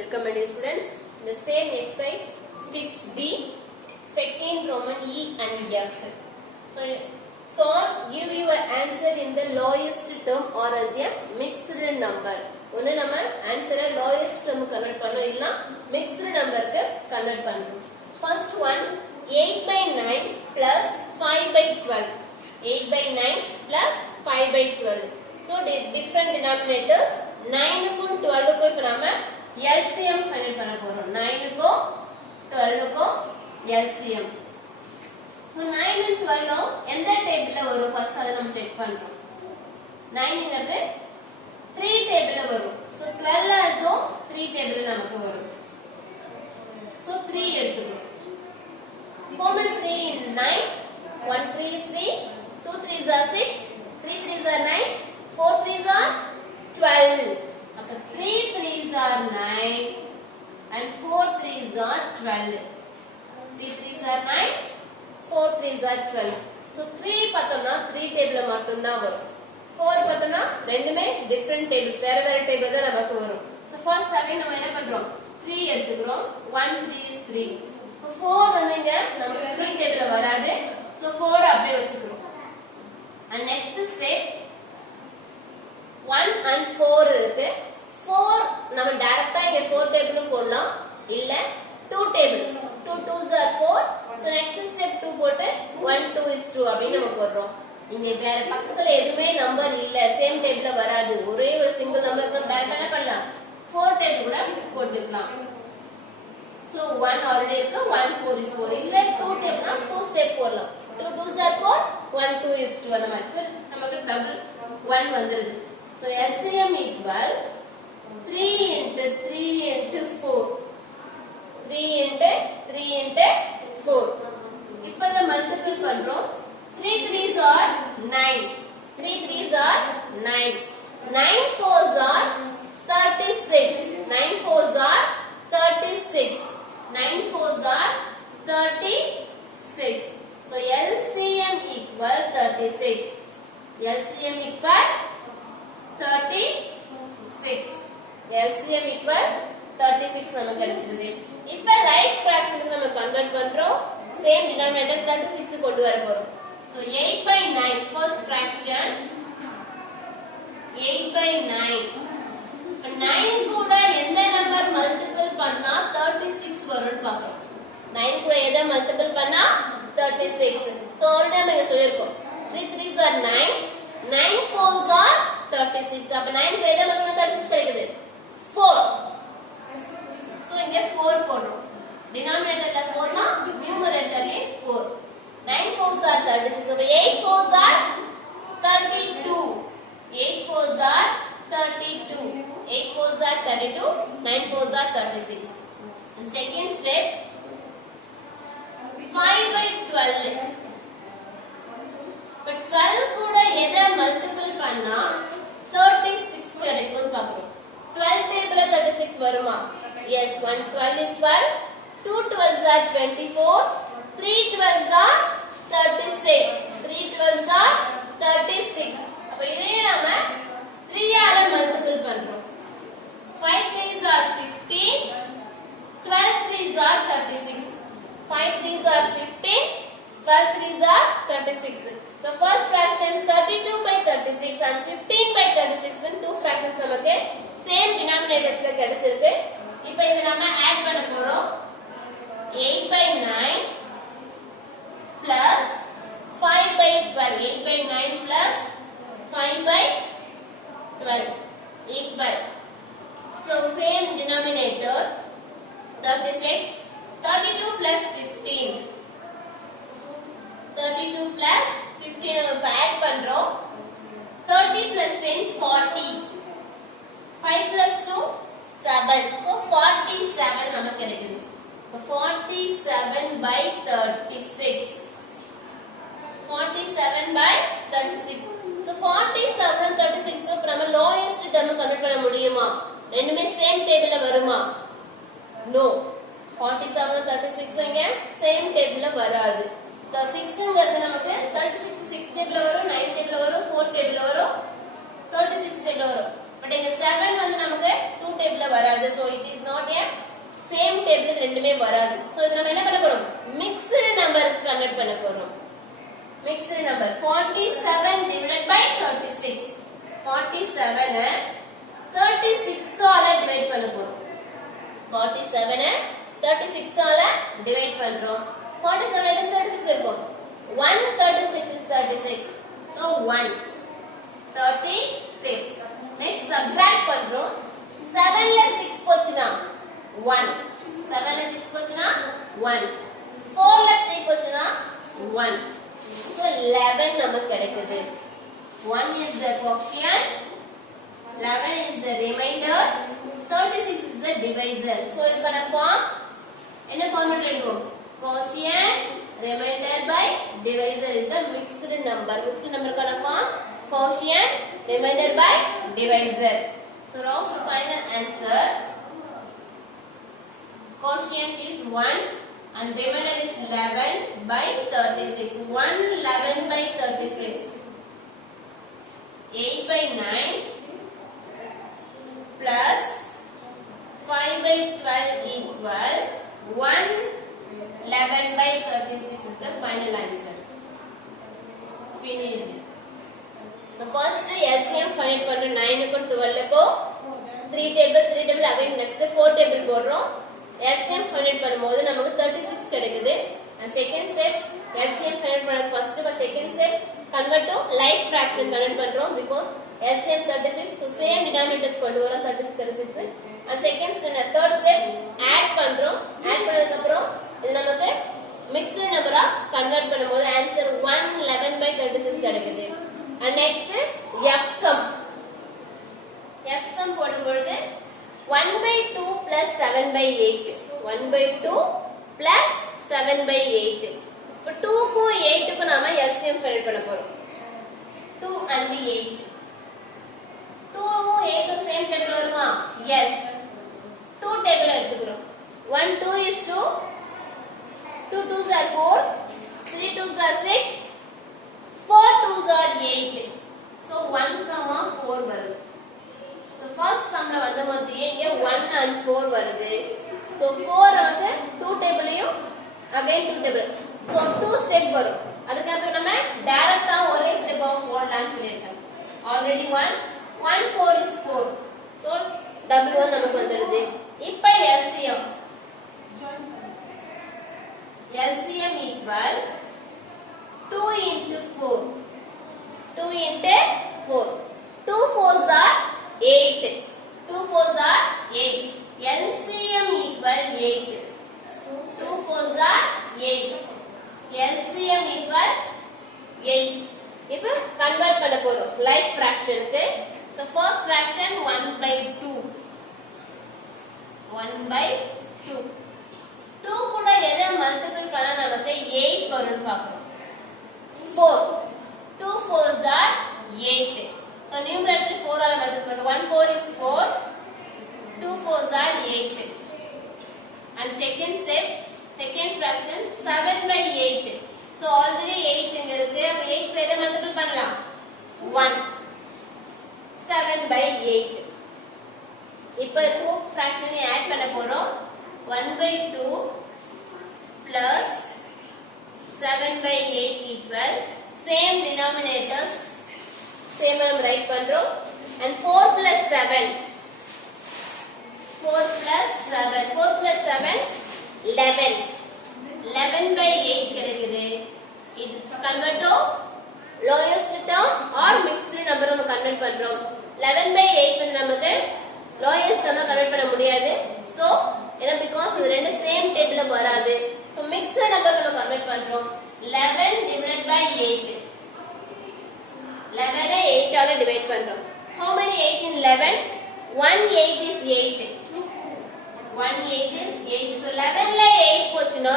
Welcome my dear students. The same exercise 6D, second Roman E and F. So give your answer in the lowest term or as a mixed number. ஒன்னு நம்ம ஆன்சரை lowest term convert பண்ணோம் இல்லனா mixed number க்கு convert பண்றோம். First one 8 by 9 plus 5 by 12. 8 by 9 plus 5 by 12. So different denominators 9 க்கும் 12 க்கும் இப்ப நாம LCM ஃபைண்ட் பண்ண போறோம். 9 க்கும் 12 க்கும் LCM. So 9 and 12 எந்த டேபிள்ல வரும் ஃபர்ஸ்ட் அத நம்ம செக் பண்றோம். 9 ங்கிறது 3 டேபிள்ல வரும். So 12 also 3 டேபிள்ல நமக்கு வரும். So 3 எடுத்துக்கிறோம். How many 3 in 9? 1 3 is 3, 2 3s are 6, 3 3s are 9, 4 3s are 12. அப்ப 3 3s are 9 and 4 3s are 12. 3 3s are 9, 4 3s are 12. So 3 பார்த்தோம்னா 3 டேபிள்ல மட்டும் தான் வரும். 4 பார்த்தோம்னா ரெண்டுமே டிஃபரண்ட் டேபிள்ஸ், வேற வேற டேபிள் தான் நமக்கு வரும். So first again நம்ம என்ன பண்றோம்? 3 எடுத்துக்கிறோம். 1 3 is 3. 4 வந்துங்க நமக்கு 3 டேபிள்ல வராது. So 4 அப்படியே வச்சுக்கிறோம். And next step 1 and 4 இருக்கு. 4 நம்ம டைரக்டா இங்க 4 டேபிளும் போடலாம், இல்ல 2 table. 2 2s are 4. So next step 2 போட்டு 1 2 is 2 அப்படி நம்ம போடுறோம். இங்க வேற பக்கத்துல எதுமே நம்பர் இல்ல, சேம் டேபிள்ல வராது. ஒரே ஒரு சிங்கிள் நம்பர் கூட டைரக்டா என்ன பண்ணலாம்? 4 டேபிள் கூட போட்டுக்கலாம். So 1 already இருக்கு, 1 4 is 4. இல்ல 2 டேபிள்னா 2 ஸ்டெப் போடலாம். 2 2s are 4, 1 2 is 2 அந்த மாதிரி நமக்கு டபுள் 1 வந்துருது. So LCM equal 3 into 3 into 4. 3 into 3 into 4. இப்போ இத மல்டிபிள் பண்றோம். 3 3s are 9. 3 3s are 9. 9 4s are 36. 9 4s are 36. 9 4s are 36. So LCM equal 36. LCM equal 36. LCM equal 36 நமக்கு கிடைச்சிருது. இப்போ ரைட் ஃபிராக்ஷனுக்கு நம்ம கன்வர்ட் பண்றோம். சேம் டினாமினேட்டர் 36 கொண்டு வர போறோம். So 8 by 9 first fraction 8 by 9. 9 கூட எந்த நம்பர் மல்டிபிள் பண்ணா 36 வரும்னு பார்க்கணும். 9 கூட எதை மல்டிபிள் பண்ணா 36. So ஆல்ரெடி நம்ம சொல்லிருக்கோம். 3 3s are 9, 9 4s are 36. அப்ப 9 கூட எதை மல்டிபிள் பண்ணா 36 கிடைக்குது? 4. So இங்க 4 போடுறோம். டினாமினேட்டர்ல 4 னா நியூமரேட்டர்ல 4. 9 4s are 36. அப்ப 8 4s are 32. 8 4s are 32. 8 4s are 32. 9 4s are 36. And second step 5 by 12. But 12 கூட எதை மல்டிபிள் பண்ணா 36 கிடைக்கும்னு பார்க்கிறோம். 12 டேபிள்ல 36 வருமா? Yes, 1 12 is 12. 2 12s are 24. 3 12s are 36. 3 12s are 36. அப்ப இதே நாம 3 ஆல மல்டிபிள் பண்றோம். 5 3s are 15. 12 3s are 36. 5 3s are 15. 12 3s are 36. So first fraction 32 by 36 and 15 by 36 ன்னு two fractions நமக்கு same denominatorsல கிடைச்சிருக்கு. இப்போ இத நாம ஆட் பண்ண போறோம். 8 by 9 plus 5 by 12. 8 by 9 plus 5 by 12 equal. So same denominator 36. 32 plus 15. 32 plus 15 நம்ம ஆட் பண்றோம். 30 plus 10 40. 5 plus 2 7. So 47 நமக்கு கிடைக்குது. 47 by 36. 47 by 36. So 47 and 36 இப்ப நம்ம lowest term கன்வர்ட் பண்ண முடியுமா? ரெண்டுமே சேம் டேபிள்ல வருமா? No. 47 and 36 இங்க சேம் டேபிள்ல வராது. So 6 ங்கிறது நமக்கு 36 6 டேபிள்ல வரும், 9 டேபிள்ல வரும், 4 டேபிள்ல வரும், 36 டேபிள்ல வரும். பட் இங்க 7 வந்து நமக்கு 2 டேபிள்ல வராது. So it is not a mixed number. 47 divided by 36. 47 36 ஆல divide பண்ண போறோம். 47 36 ஆல divide பண்றோம். 47 எதுக்கு 36 இருக்கும்? 1 36 is 36. So 1 36. Next subtract பண்றோம். 7 ல 6 போச்சுனா 1. 7 ல 6 போச்சுனா 1. 4 ல 3 போச்சுனா 1. So 11 நமக்கு கிடைக்குது. 1 is the quotient, 11 is the remainder, 36 is the divisor. So இதுக்கான form என்ன ஃபார்மட் எழுதுவோம்? Quotient remainder by divisor is the mixed number. Mixed number கான form quotient remainder by divisor. So Rau's final answer, quotient is 1 and remainder is 11 by 36. 111 by 36. 8 by 9 plus 5 by 12 equal 111 by 36 is the final answer. Finished. So first LCM find பண்ண 9 க்கு 12 க்கு 3 table again next 4 table போடுறோம். LCM find பண்ணும்போது நமக்கு 36 கிடைக்குது. And second step LCM find பண்ண first but second step convert to like fraction convert பண்றோம் because LCM 36 so same denominators கொண்டு வரோம் 36 and second step third step add பண்றோம். add பண்ணதுக்கு அப்புறம் இது நமக்கு mixed number ஆ convert பண்ணும்போது answer 111 by 36 கிடைக்குது. And next F sum. F sum போடும்போது 1 by 2 plus 7 by 8. 1 by 2 plus 7 by 8. இப்போ 2 க்கும் 8 க்கும் நாம LCM find பண்ண போறோம். 2 and 8. 2 வும் 8 வும் same table வருமா? Yes. 2 table எடுத்துக்கிறோம். 1 2 is 2. 2 2s are 4. 3 2s are 6. 4 2s are 8. So 1, 4 வருது. So first sumல வந்த மாதிரியே இங்க 1 and 4 வருது. So 4 நமக்கு 2 டேபிளையும் again 2 டேபிள். So 2 ஸ்டெப் வரும். அதுக்கு அப்புறம் நம்ம டைரக்ட்டா ஒரே ஸ்டெப் ஆஃப் போடலாம்னு சொல்லிருக்கோம். Already 1 4 is 4. So double 1 நமக்கு வந்துருது. இப்போ LCM. LCM equal 2 into 4. 2 into 4. 2 4s are 8. 2 4s are 8. LCM equal 8. 2 4s are 8. LCM equal 8. இப்போ convert பண்ண போறோம் like fraction க்கு. So first fraction 1 by 2. 1 by 2. 2 கூட எதை மல்டிபிள் பண்ணா நமக்கு 8 வரும்னு பார்க்கணும். 4. 2 4s are 8. So numerator 4 ஆல மல்டிபிள் பண்ணு. 1 4 is 4. 2 4s are 8. And second step, second fraction 7 by 8. So already 8 இங்க இருக்கு. அப்ப 8 ல எதை மல்டிபிள் பண்ணலாம்? 1. 7 by 8. இப்போ 2 fraction ஆட் பண்ண போறோம். 1 by 2 plus 7 by 8 equal same denominators same நாம் write பண்றோம் and 4 plus 7 4 plus 7 4 plus 7 11 11 by 8 கிடைக்குது. இது convert to lowest term or mixed number நம்ம கன்வர்ட் பண்றோம். 11 by 8 வந்து நமக்கு lowest term கன்வர்ட் பண்ண முடியாது. So ஏன்னா because இது ரெண்டு சேம் டேபிள்ல வராது. So mixed number நம்ம கன்வர்ட் பண்றோம். 11 divided by 8. 11 ஐ 8 ஆல டிவைட் பண்றோம். How many 8 in 11? 1 8 is 8. 1 8 is 8. So 11 ல 8 போச்சுனா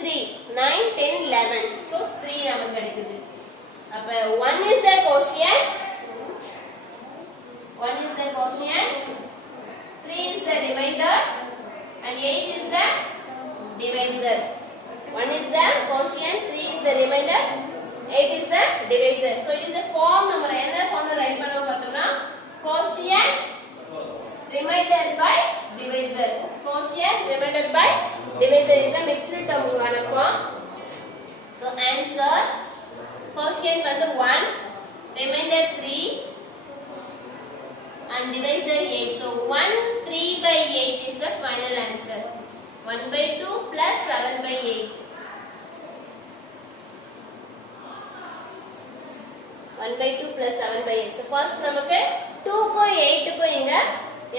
3 9 10 11. So 3 நமக்கு கிடைக்குது. அப்ப 1 is the quotient. 1 is the quotient. 3 is the remainder and 8 is the divisor. 1 is the quotient, 3 is the remainder, 8 is the divisor. So it is a form number. Another form write பண்ணோம் பார்த்தோம்னா quotient remainder by divisor. Quotient remainder by divisor is the mixed term form. So answer quotient வந்து 1, remainder 3 and divisor 8. So 1 3 by 8 is the final answer. 1 by 2 plus 7 by 8. 1 by 2 plus 7 by 8. So first நமக்கு 2 க்கும் 8 க்கும் இங்க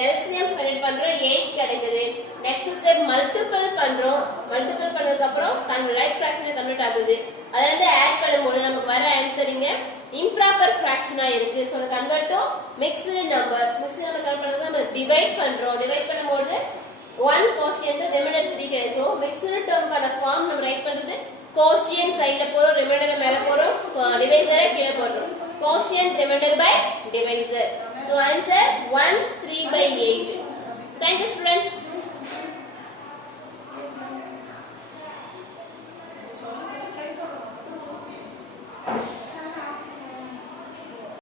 LCM find பண்றோம் 8 கிடைக்குது. Next step multiple பண்றோம். multiple பண்ணதுக்கு அப்புறம் right fraction கன்வெர்ட் ஆகுது. அத வந்து ஆட் பண்ணும்போது நமக்கு வர ஆன்சர் இங்க improper fraction ஆ இருக்கு. So convert to mixed number. mixed number convert பண்றது நம்ம டிவைட் பண்றோம். டிவைட் பண்ணும்போது 1 quotient remainder 3 கிடைக்கும். So mixed term கான ஃபார்ம் நம்ம ரைட் பண்றது quotient சைடுல போறோம், remainder மேல போறோம், divisor கீழ போறோம். quotient remainder by divisor. So answer 1 3 by 8. Thank you students.